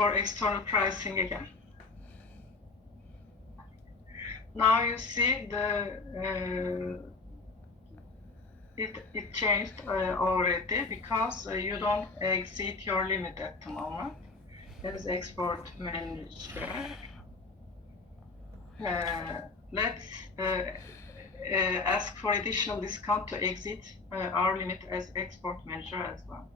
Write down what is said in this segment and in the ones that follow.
for external pricing again. Now you see it changed already because you don't exceed your limit at the moment as export manager. Let's ask for additional discount to exit our limit as export manager as well.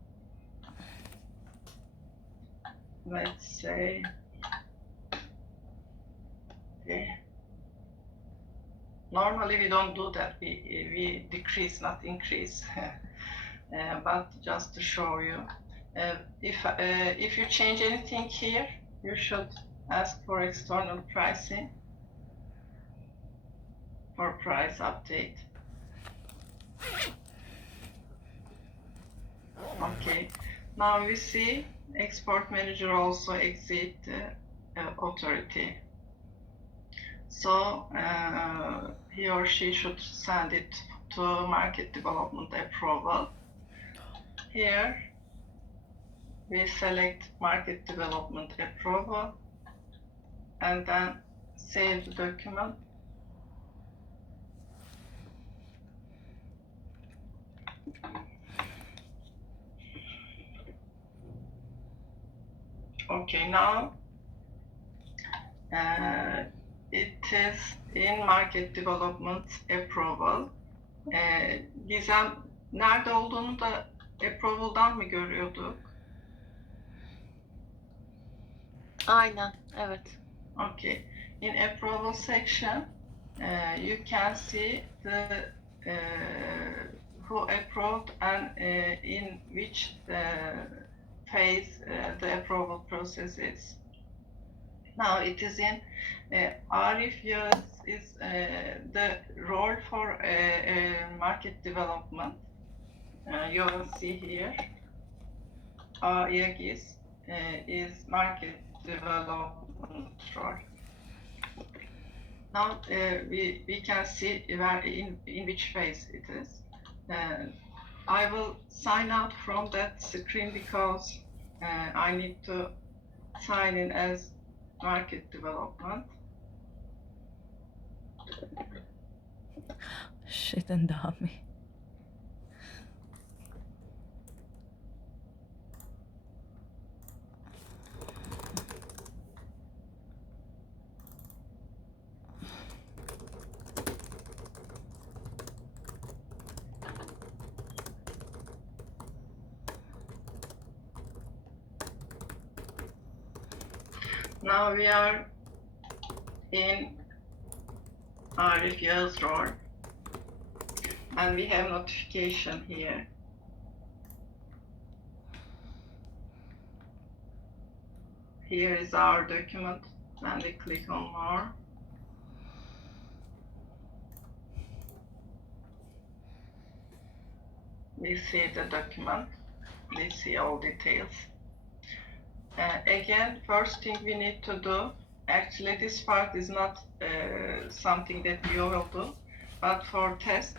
Let's say, okay. Normally we don't do that, we decrease, not increase, but just to show you. If you change anything here, you should ask for external pricing for price update. Okay, now we see export manager also exit authority. So he or she should send it to market development approval. Here we select market development approval and then save the document. Okay, now it is in market development approval. Gizem nerede olduğunu da approval'dan mı görüyorduk? Aynen, evet. Okay, in approval section, you can see the who approved and in which phase the approval process is. Now it is in Arif Yağız is the role for market development. You will see here. Yağız is market development role. Now we can see where in which phase it is. I will sign out from that screen because I need to sign in as market development. Shit'n dami. Now we are in Arif Yağız role and we have notification here. Here is our document. Then we click on more. We see the document. We see all details. Again, first thing we need to do, actually this part is not something that you will do, but for test,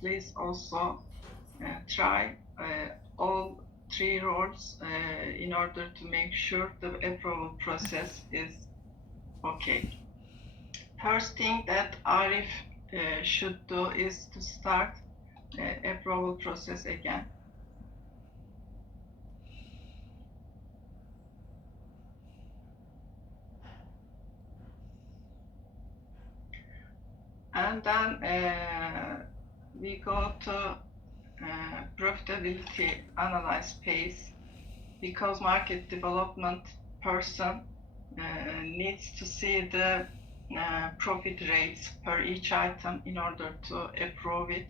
please also try all 3 roles in order to make sure the approval process is okay. First thing that Arif should do is to start approval process again. And then we go to profitability analyze phase because market development person needs to see the profit rates per each item in order to approve it,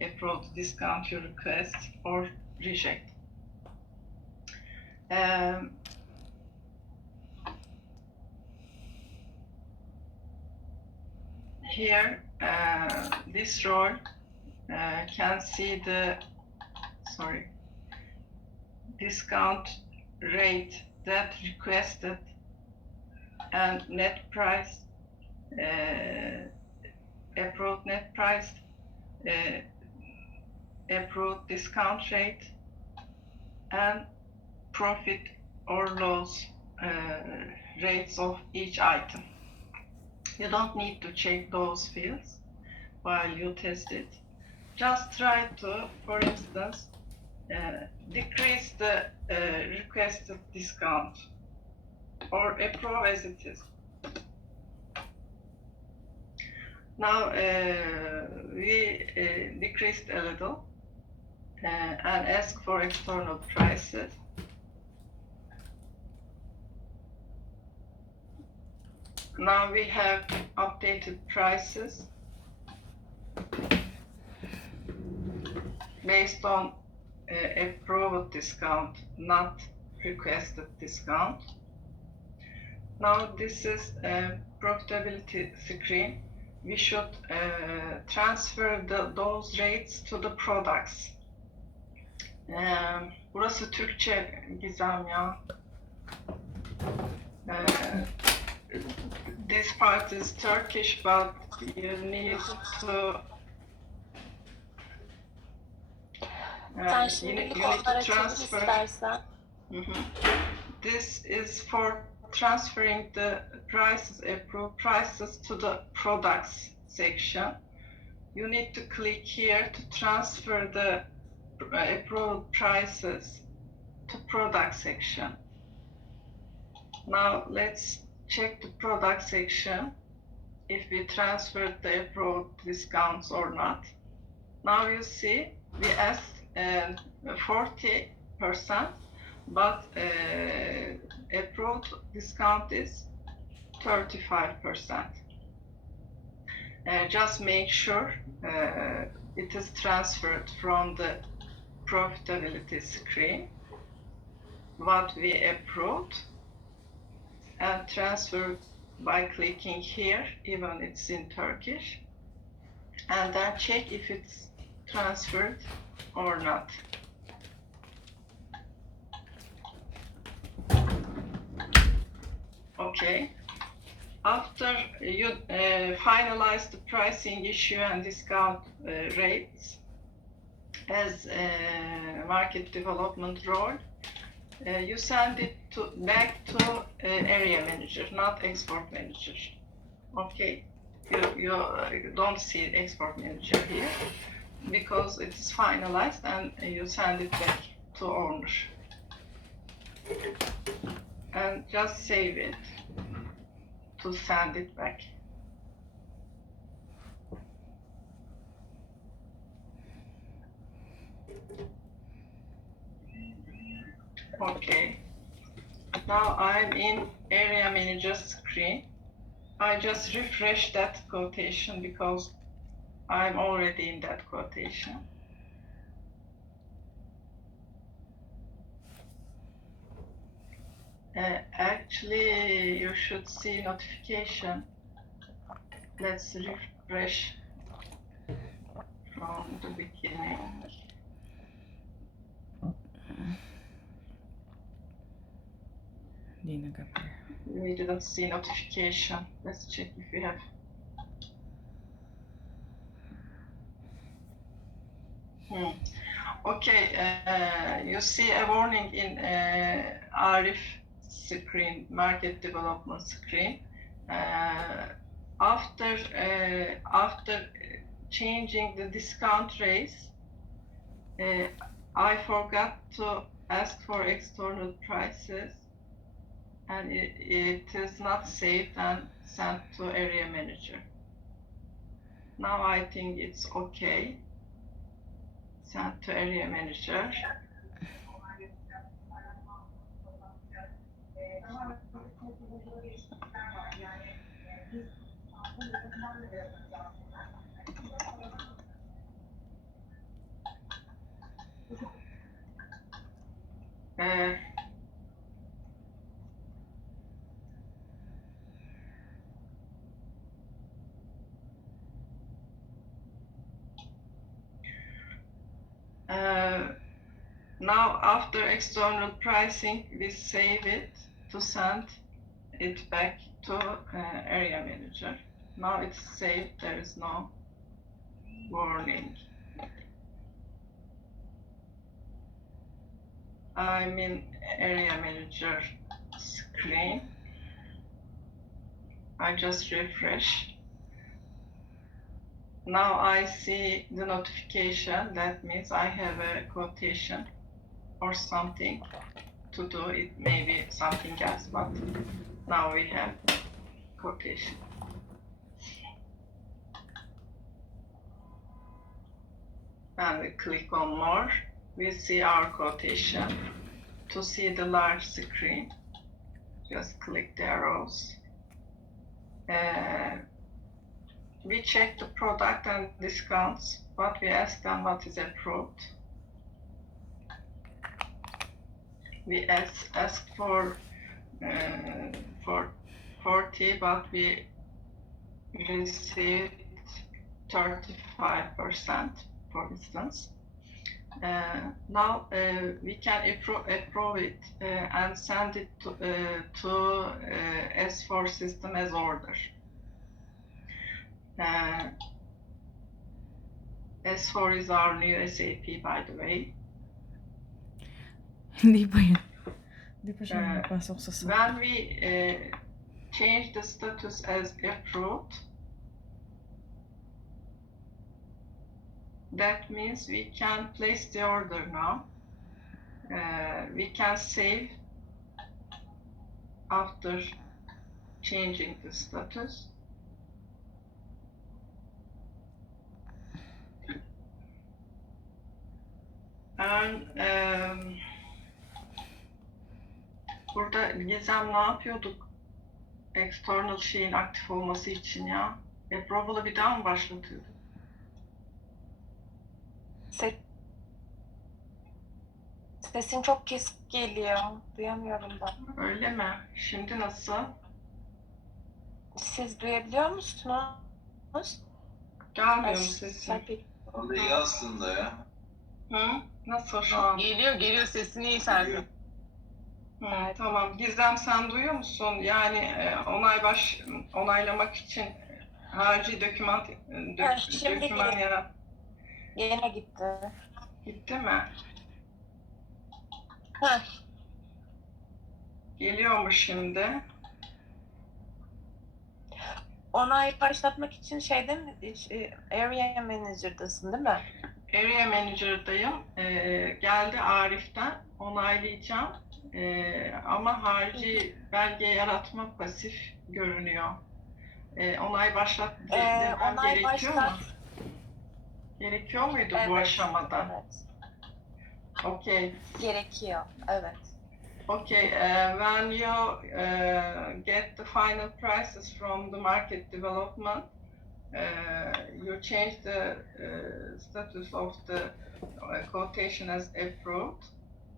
approve the discount you request or reject. Here, this role can see the discount rate that requested and net price, approved net price, approved discount rate, and profit or loss rates of each item. You don't need to check those fields while you test it. Just try to, for instance, decrease the requested discount or approve as it is. Now we decreased a little and ask for external prices. Now we have updated prices based on approved discount, not requested discount. Now this is a profitability screen. We should transfer those rates to the products. Burası Türkçe Gizem ya. This part is Turkish, but you need to Sen şimdi kodlara çevir istersen. This is for transferring the prices, approved prices to the products section. You need to click here to transfer the approved prices to product section. Now let's check the product section if we transferred the approved discounts or not. Now you see we asked 40%, but approved discount is 35%. Just make sure it is transferred from the profitability screen, what we approved, and transferred by clicking here, even it's in Turkish, and then check if it's transferred or not. Okay. After you finalize the pricing issue and discount rates as a market development role, you send it back to area manager, not export manager. Okay, you don't see export manager here because it is finalized, and you send it back to owner. And just save it to send it back. Okay. Now I'm in area manager screen. I just refresh that quotation because I'm already in that quotation. Actually, you should see notification. Let's refresh from the beginning. We didn't see notification. Let's check if we have. Okay, you see a warning in Arif screen, market development screen. After changing the discount rates, I forgot to ask for external prices, and it is not saved and sent to area manager. Now I think it's okay. Sent to area manager. Now after external pricing, we save it to send it back to area manager. Now it's saved, there is no warning. I'm in area manager screen. I just refresh. Now I see the notification. That means I have a quotation or something to do. It may be something else, but now we have quotation. And we click on more. We see our quotation. To see the large screen, just click the arrows. We check the product and discounts, but we ask them what is approved. We ask for 40, but we received 35%, for instance. Now we can approve it and send it to S4 system as order. S4 is our new SAP, by the way. Hindi pa yan. Hindi pa siya napasok sa SAP. When we change the status as approved, that means we can place the order now. We can save after changing the status. And burada Gizem ne yapıyorduk? External şeyin aktif olması için ya. Approval'ı bir daha mı başlatıyorduk? Sesin çok kesik geliyor. Duyamıyorum ben. Öyle mi? Şimdi nasıl? Siz duyabiliyor musunuz? Gelmiyor mu sesin? Serpil. Vallahi iyi aslında ya. Hı? Nasıl şu an? Geliyor sesini iyi Serpil. Tamam. Gizem sen duyuyor musun? Yani onaylamak için harici doküman yarat. Yine gitti. Gitti mi? Heh. Geliyor mu şimdi? Onay başlatmak için Area Manager'dasın değil mi? Area Manager'dayım. Geldi Arif'ten. Onaylayacağım. Ama harici belge yaratma pasif görünüyor. Onay başlat demem gerekiyor mu? Gerekiyor muydu bu aşamada? Evet. Okay. Gerekiyor, evet. Okay, when you get the final prices from the market development, you change the status of the quotation as approved.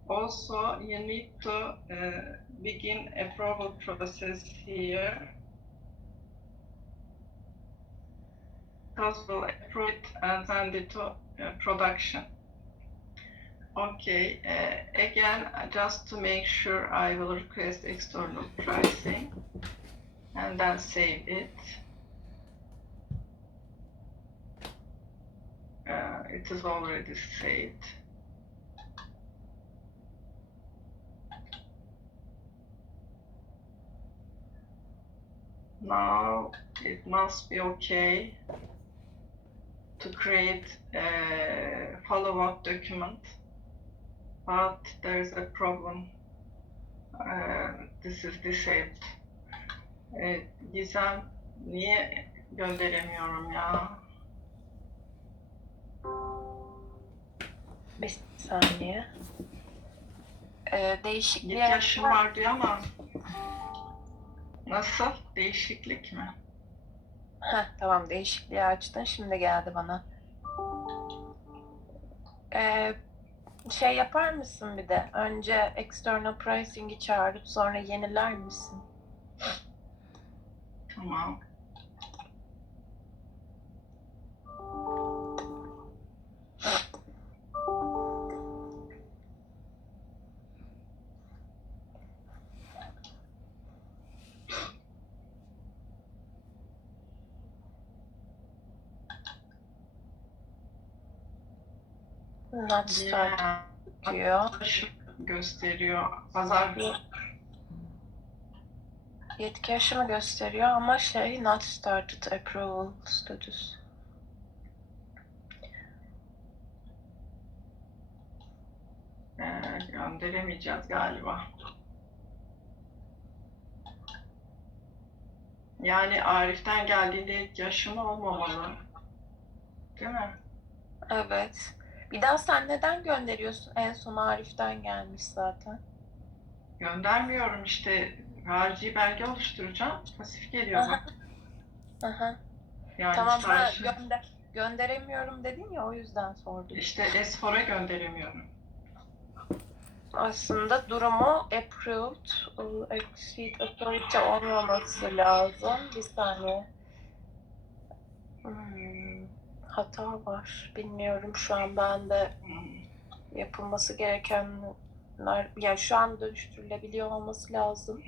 Also, you need to begin approval process here. Because we'll approve it and send it to production. Okay, again, just to make sure, I will request external pricing and then save it. It is already saved. Now it must be okay to create a follow-up document. But there is a problem. This is disabled. Gizem, niye gönderemiyorum ya? Bir saniye. Değişikliğe... Git yaşım var diyor ama... Nasıl? Değişiklik mi? Tamam, değişikliği açtın. Şimdi geldi bana. Yapar mısın bir de? Önce external pricing'i çağırıp sonra yeniler misin? Tamam. Not start diyor. gösteriyor. Pazar Yetki aşımı gösteriyor ama not started approval status. Gönderemeyeceğiz galiba. Yani Arif'ten geldiğinde yetki aşımı olmamalı. Değil mi? Evet. Bir daha sen neden gönderiyorsun? En son Arif'ten gelmiş zaten. Göndermiyorum işte. Harici belge oluşturacağım. Pasif geliyor Aha. bak. Aha. Yani Tamam gönderemiyorum dedin ya o yüzden sordum. İşte S4'a gönderemiyorum. Aslında durumu approved, exceed authority olmaması lazım. Bir saniye. Hata var. Bilmiyorum şu an bende yapılması gerekenler, ya şu an dönüştürülebiliyor olması lazım.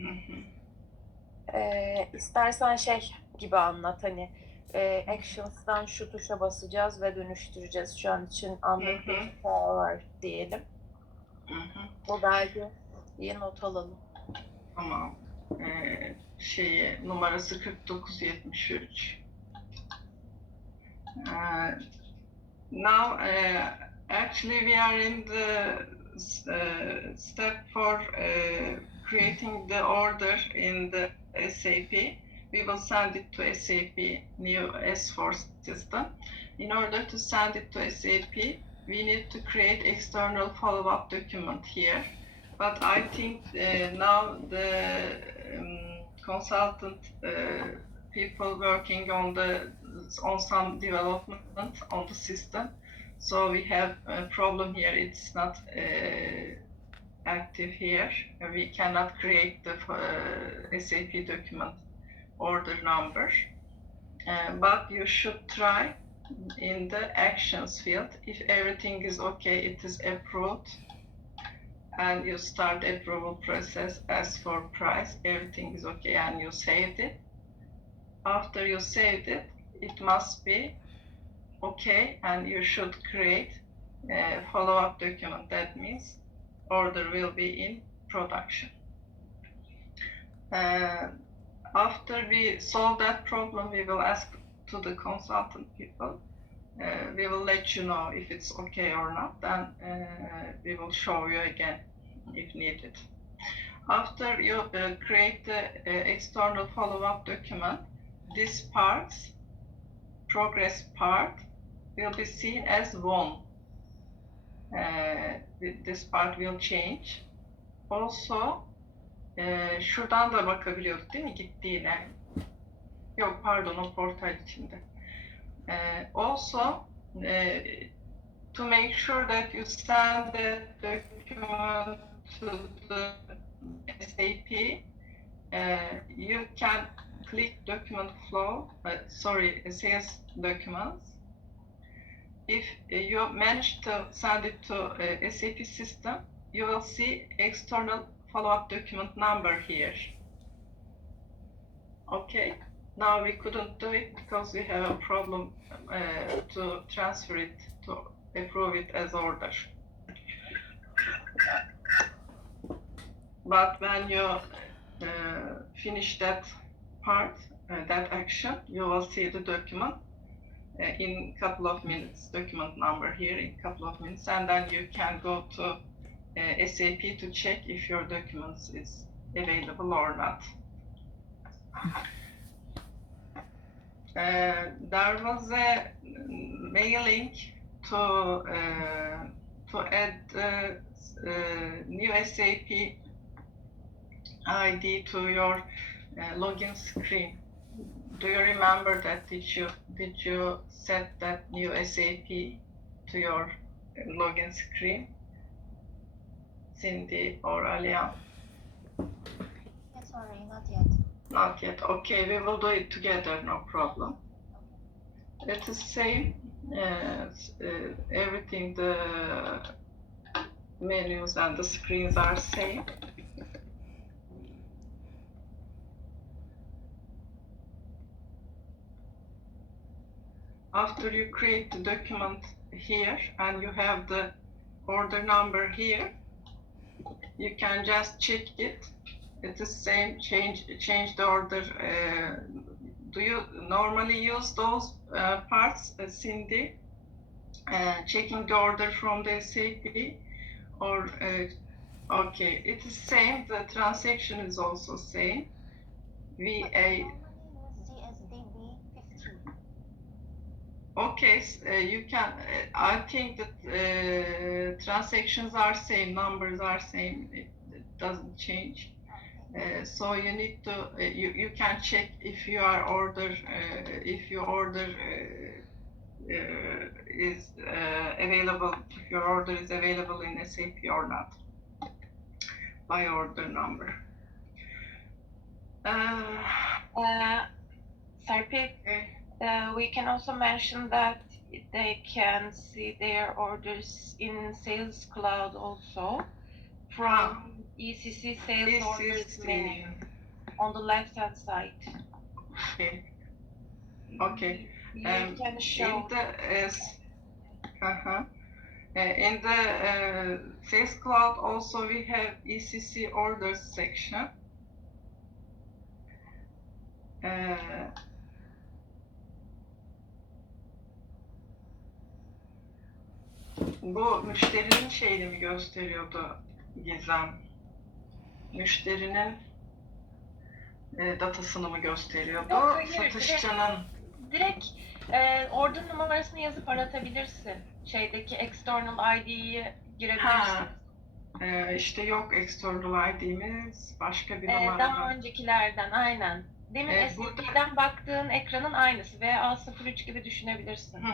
İstersen gibi anlat hani actions'tan şu tuşa basacağız ve dönüştüreceğiz. Şu an için anlık bir hata var diyelim. Bu belgeyi not alalım. Tamam. Numarası 4973. Now, actually, we are in the step for creating the order in the SAP. We will send it to SAP, new S4 system. In order to send it to SAP, we need to create external follow-up document here. But I think now the consultant people working on some development on the system, so we have a problem here. It's not active here. We cannot create the SAP document order number, but you should try in the actions field. If everything is okay, it is approved, and you start approval process, ask for price, everything is okay, and you saved it. After you saved it, it must be okay, and you should create a follow-up document. That means order will be in production. After we solve that problem, we will ask to the consultant people. We will let you know if it's okay or not, then we will show you again if needed. After you create the external follow-up document, this part, progress part, will be seen as one. This part will change. Also, şuradan da bakabiliyorduk değil mi gittiğine? Yok pardon, o portal içinde. Also, to make sure that you send the document to the SAP, you can click document flow, sales documents. If you manage to send it to SAP system, you will see external follow-up document number here. Okay, now we couldn't do it because we have a problem to transfer it, to approve it as order. But when you finish that part, that action, you will see the document in a couple of minutes, document number here in a couple of minutes, and then you can go to SAP to check if your documents is available or not. There was a mailing to add new SAP ID to your login screen. Do you remember that? Did you set that new SAP to your login screen, Cindy or Alian? Sorry, not yet. Not yet. Okay, we will do it together, no problem. It is same. Everything, the menus and the screens are same. After you create the document here and you have the order number here, you can just check it. It is same, change the order. Do you normally use those parts, Cindy? Checking the order from the SAP, or okay, it is same. The transaction is also same. VA. Okay, you can. I think that transactions are same, numbers are same. It doesn't change. So you need to. You can check if you are order. If your order is available. If your order is available in SAP or not by order number. Serpil, we can also mention that they can see their orders in Sales Cloud also from ECC Sales Orders menu on the left-hand side. Okay. Okay. You can show. In the Sales Cloud also we have ECC Orders section. Bu müşterinin şeyini mi gösteriyordu Gizem? Müşterinin datasını mı gösteriyordu? Yok, hayır, Satışçının. Direkt order numarasını yazıp aratabilirsin. Şeydeki external ID'yi girebilirsin. İşte yok external ID'miz başka bir numara. Daha öncekilerden aynen. Demin SAP'den baktığın ekranın aynısı veya A03 gibi düşünebilirsin.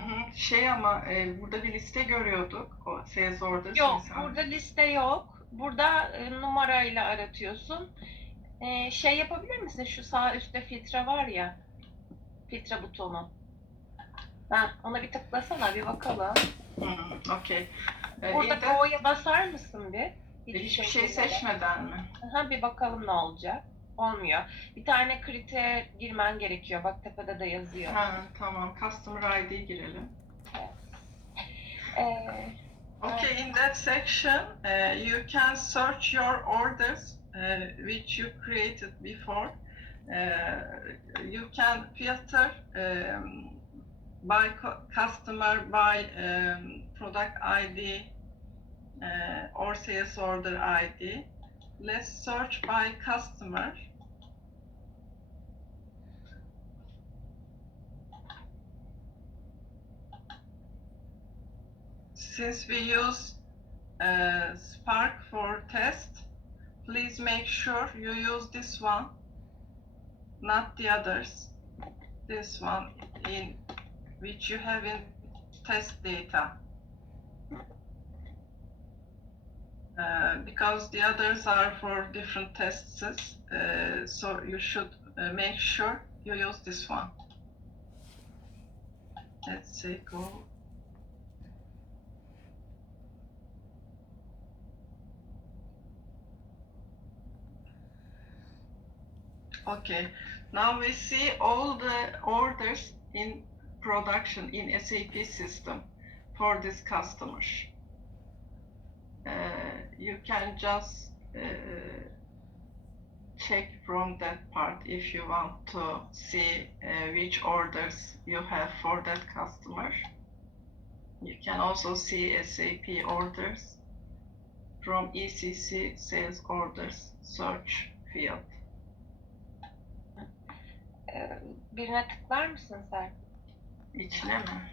Ama burada bir liste görüyorduk. O sales order. Yok, burada liste yok. Burada numarayla aratıyorsun. Şey yapabilir misin? Şu sağ üstte filtre var ya. Filtre butonu. Ona bir tıklasana, bir bakalım. Okay. Burada Go'ya basar mısın bir? Hiçbir şey seçmeden mi? Bir bakalım ne olacak. Olmuyor. Bir tane kriter girmen gerekiyor. Bak tepede de yazıyor. Tamam. Customer ID girelim. Okay, in that section, you can search your orders which you created before. You can filter by customer, by product ID or sales order ID. Let's search by customer. Since we use Spark for test, please make sure you use this one, not the others. This one in which you have in test data. Because the others are for different tests, so you should make sure you use this one. Let's say go. Okay, now we see all the orders in production in SAP system for this customer. You can just check from that part if you want to see which orders you have for that customer. You can also see SAP orders from ECC Sales Orders search field. Birine tıklar mısın sen? İçine mi?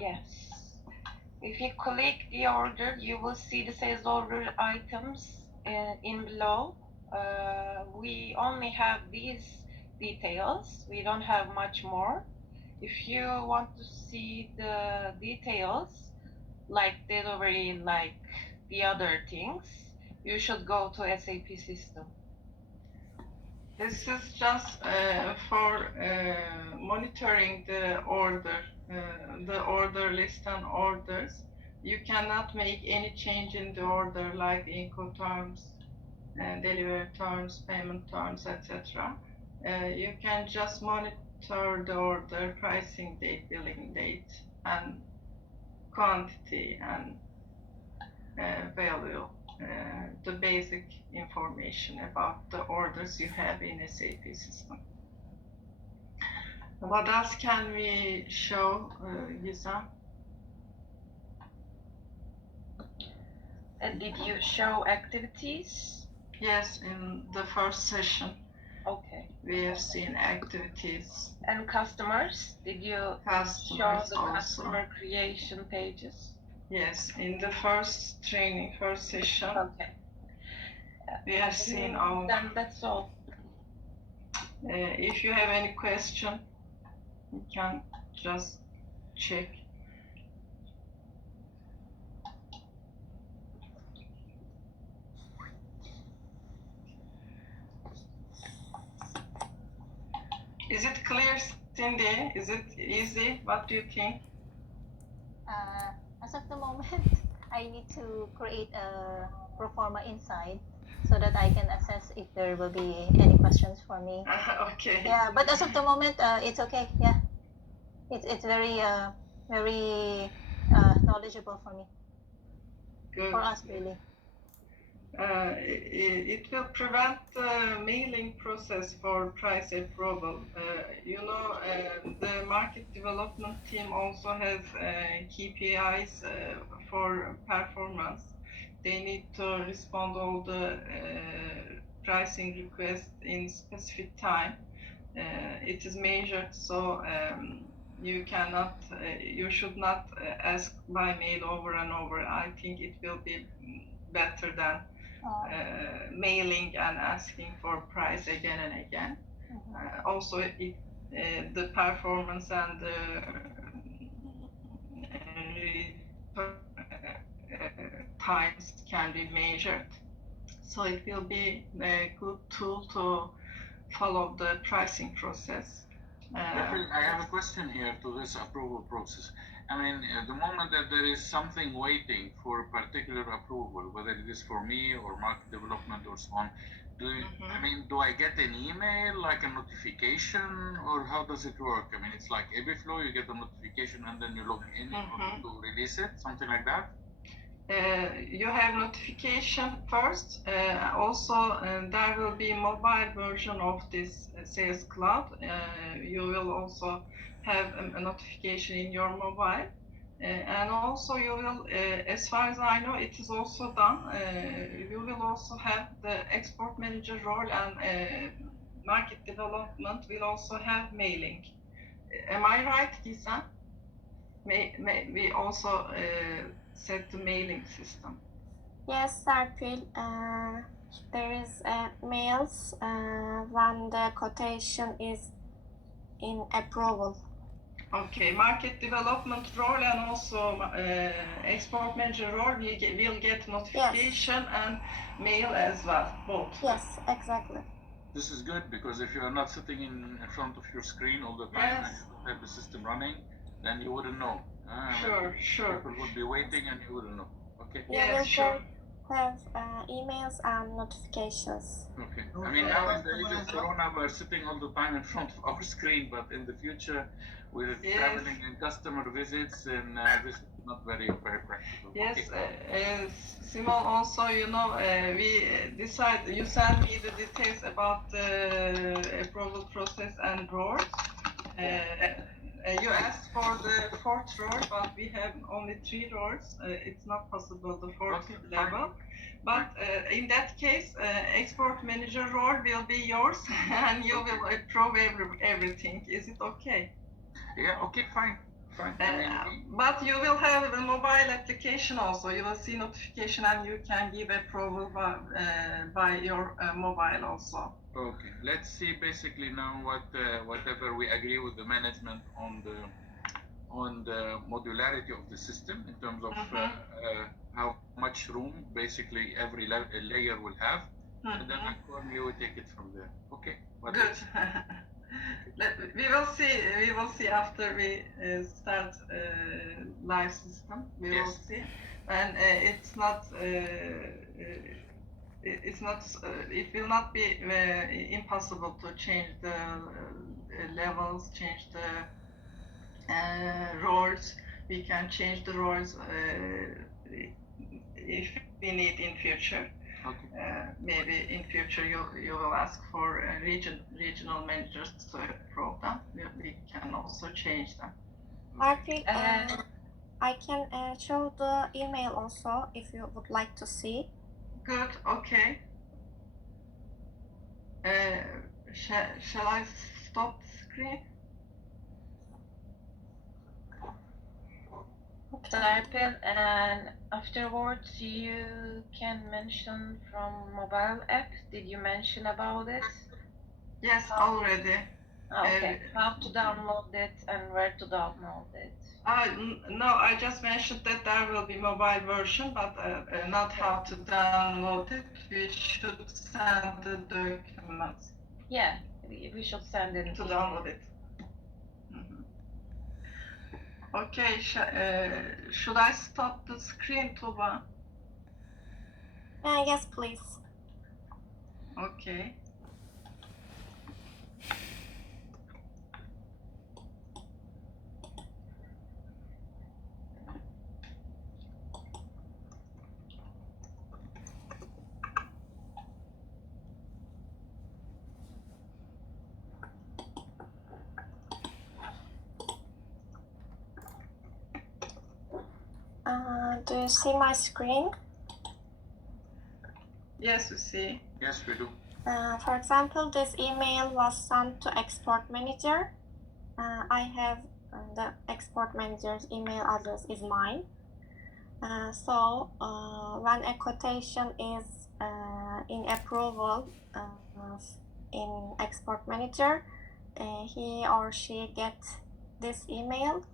Yes. If you click the order, you will see the sales order items in below. We only have these details. We don't have much more. If you want to see the details, like delivery, like the other things, you should go to SAP system. This is just for monitoring the order list and orders. You cannot make any change in the order like Incoterms, delivery terms, payment terms, etc. You can just monitor the order, pricing date, billing date, and quantity and value the basic information about the orders you have in SAP system. What else can we show, Gizem? Did you show activities? Yes, in the first session Okay. we have seen activities. And customers? Did you show Customers the also. customer creation pages? Yes, in the first training, first session, Okay. we have seen all. Then that's all. If you have any question, you can just check. Is it clear, Cindy? Is it easy? What do you think? As of the moment, I need to create a pro forma inside so that I can assess if there will be any questions for me. Okay. Yeah, but as of the moment, it's okay. Yeah, it's very knowledgeable for me, Good. for us really. It will prevent the mailing process for price approval. The market development team also has KPIs for performance. They need to respond all the pricing requests in specific time. It is measured, so you should not ask by mail over and over. I think it will be better than mailing and asking for price again and again. Also, the performance and the times can be measured. So it will be a good tool to follow the pricing process. I have a question here to this approval process. I mean, at the moment that there is something waiting for a particular approval, whether it is for me or market development or so on, do I get an email, like a notification, or how does it work? I mean, it's like EBIFlow, you get a notification and then you log in to release it, something like that? You have notification first. Also, there will be mobile version of this Sales Cloud. You will also have a notification in your mobile. And also you will, as far as I know, it is also done. You will also have the export manager role, and market development will also have mailing. Am I right, Gizem? We also set the mailing system. Yes, Serpil. There is mails when the quotation is in approval. Okay, market development role and also export manager role, we'll get notification and mail as well, both. Yes, exactly. This is good because if you are not sitting in front of your screen all the time and you don't have the system running, then you wouldn't know. Sure. People would be waiting and you wouldn't know. Okay. Yeah, sure. Have emails and notifications. Okay. I mean, now in the age of Corona, we're sitting all the time in front of our screen, but in the future, with traveling and customer visits, and this is not very practical. Yes, okay. Simon, also, we decided, you sent me the details about the approval process and roles. You asked for the fourth role, but we have only 3 roles. It's not possible, the fourth level. But in that case, export manager role will be yours, and you will approve everything. Is it okay? Yeah, okay, fine. But you will have a mobile application also. You will see notification and you can give approval by your mobile also. Okay, let's see basically now whatever we agree with the management on the modularity of the system in terms of how much room basically every layer will have, and then accordingly we take it from there. Okay. Good. We will see after we start live system. We will see, and it will not be impossible to change the levels, change the roles. We can change the roles if we need in future. Okay. Maybe in future you will ask for regional managers to approve them. We can also change them. Serpil, I can show the email also if you would like to see. Good. Okay. Shall I stop the screen? Serpil, and afterwards you can mention from mobile app. Did you mention about it? Yes, already. Okay. How to download it and where to download it? No, I just mentioned that there will be mobile version, but not how to download it. We should send the documents Yeah, we should send it to download it. Mhm. Okay, should I stop the screen, Tuba? Yes, please. Okay. Do you see my screen? Yes, we see. Yes, we do. For example, this email was sent to export manager. I have the export manager's email address is mine. So when a quotation is in approval in export manager, he or she gets this email,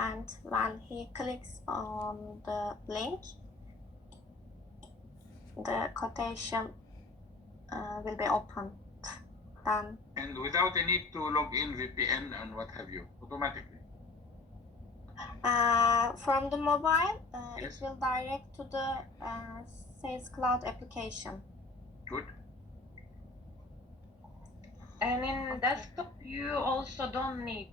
and when he clicks on the link, the quotation will be opened. Then And without a need to log in VPN and what have you, automatically. from the mobile, Yes. it will direct to the Sales Cloud application. Good. And in desktop, you also don't need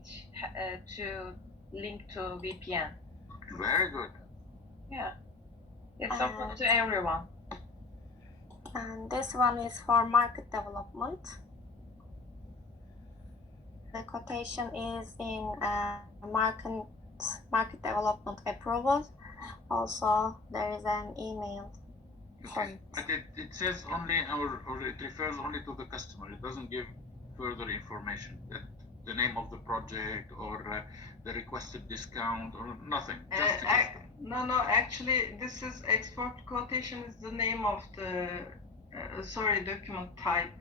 to link to VPN. Very good. Yeah, it's open to everyone. And this one is for market development. The quotation is in market development approval. Also, there is an email. Okay. But it says only, or it refers only to the customer. It doesn't give further information, that the name of the project or the requested discount or nothing. Just the customer. No, actually, this is export quotation is the name of the, document type,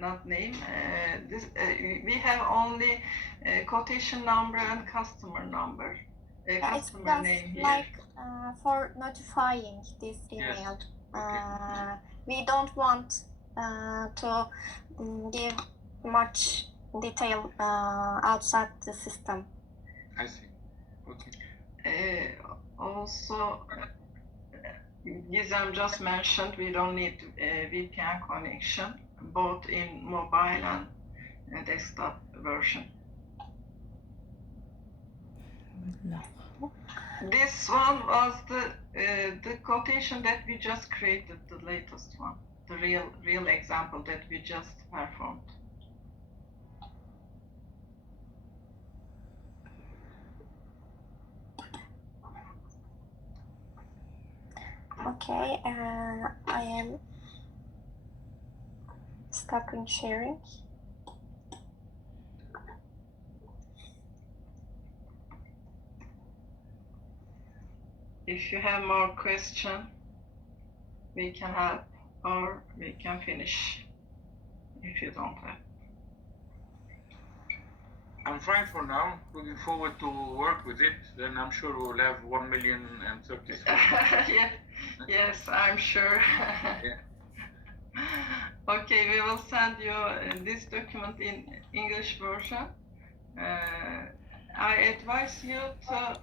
not name. We have only quotation number and customer number, It's customer just name here. like for notifying this Yes. email. Okay. We don't want to give much detail outside the system. I see. Okay. Also, Gizem just mentioned we don't need VPN connection, both in mobile and desktop version. Là. This one was the quotation that we just created, the latest one, the real example that we just performed. Okay, I am stopping sharing. If you have more question, we can help or we can finish if you don't have. I'm fine for now. Looking forward to work with it. Then I'm sure we'll have 1,030,000. Yeah, yes, I'm sure. Yeah. Okay, we will send you this document in English version. I advise you to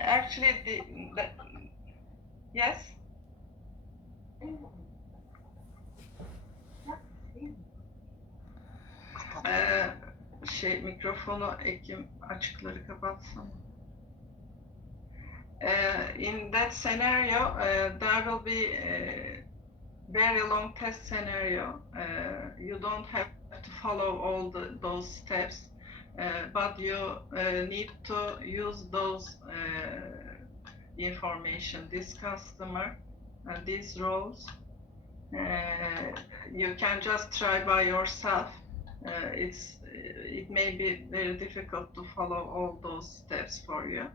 actually yes. Mikrofonu Ekim açıkları kapatsın. in that scenario, there will be a very long test scenario. You don't have to follow all those steps, but you need to use those information, this customer, these roles. You can just try by yourself. It may be very difficult to follow all those steps for you.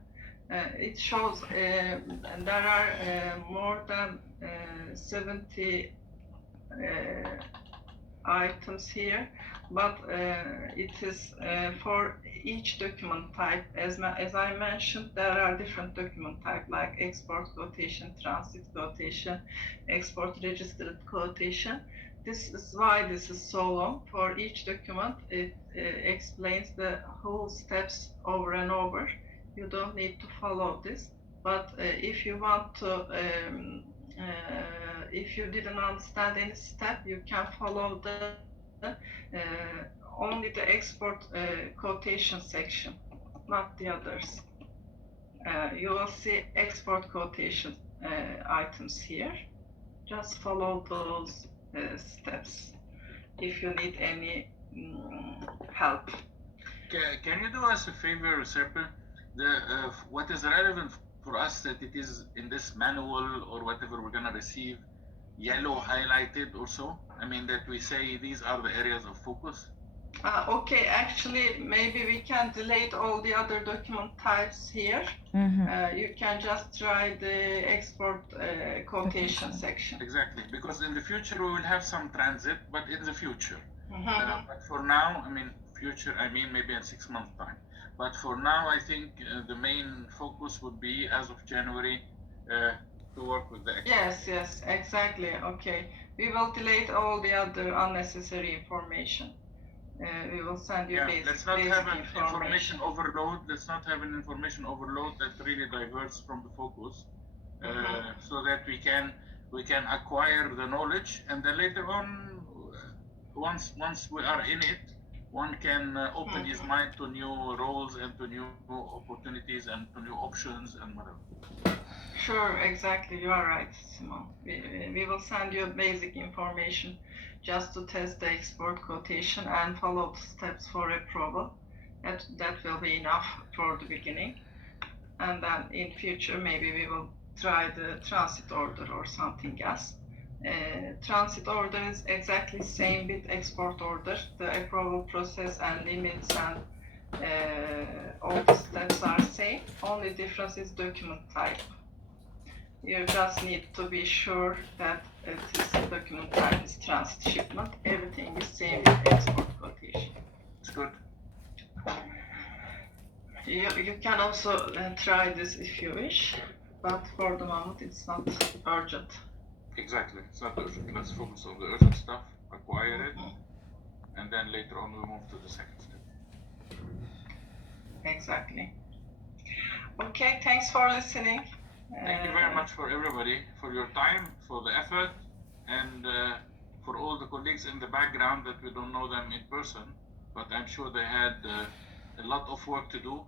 It shows there are more than 70 items here, but it is for each document type. As I mentioned, there are different document types like export quotation, transit quotation, export registered quotation. This is why this is so long. For each document, it explains the whole steps over and over. You don't need to follow this, but if you want to, if you didn't understand any step, you can follow only the export quotation section, not the others. You will see export quotation items here. Just follow those steps if you need any help. Can you do us a favor, Serpil? What is relevant for us that it is in this manual or whatever we're gonna receive, yellow highlighted or so? I mean, that we say these are the areas of focus? Okay, actually, maybe we can delete all the other document types here. You can just try the export quotation section. Exactly, because in the future we will have some transit, but in the future. But for now, I mean, future, I mean maybe in 6 months' time. But for now, I think the main focus would be, as of January, to work with the export. Yes, exactly. Okay, we will delete all the other unnecessary information. We will send you basic let's not have an information. information overload. Let's not have an information overload that really diverts from the focus, so that we can acquire the knowledge, and then later on, once we are in it, one can open his mind to new roles and to new opportunities and to new options and whatever. Sure, exactly. You are right, Simon. We will send you basic information just to test the export quotation and follow the steps for approval. That will be enough for the beginning. And then in future, maybe we will try the transit order or something else. Transit order is exactly same with export order. The approval process and limits and all the steps are same. Only difference is document type. You just need to be sure that it is document type is transit shipment. Everything is same with export quotation. It's good. You can also try this if you wish, but for the moment it's not urgent. Exactly, it's not urgent. Let's focus on the urgent stuff, acquire it, and then later on we move to the second step. Exactly. Okay, thanks for listening. Thank you very much for everybody, for your time, for the effort, and for all the colleagues in the background that we don't know them in person, but I'm sure they had a lot of work to do.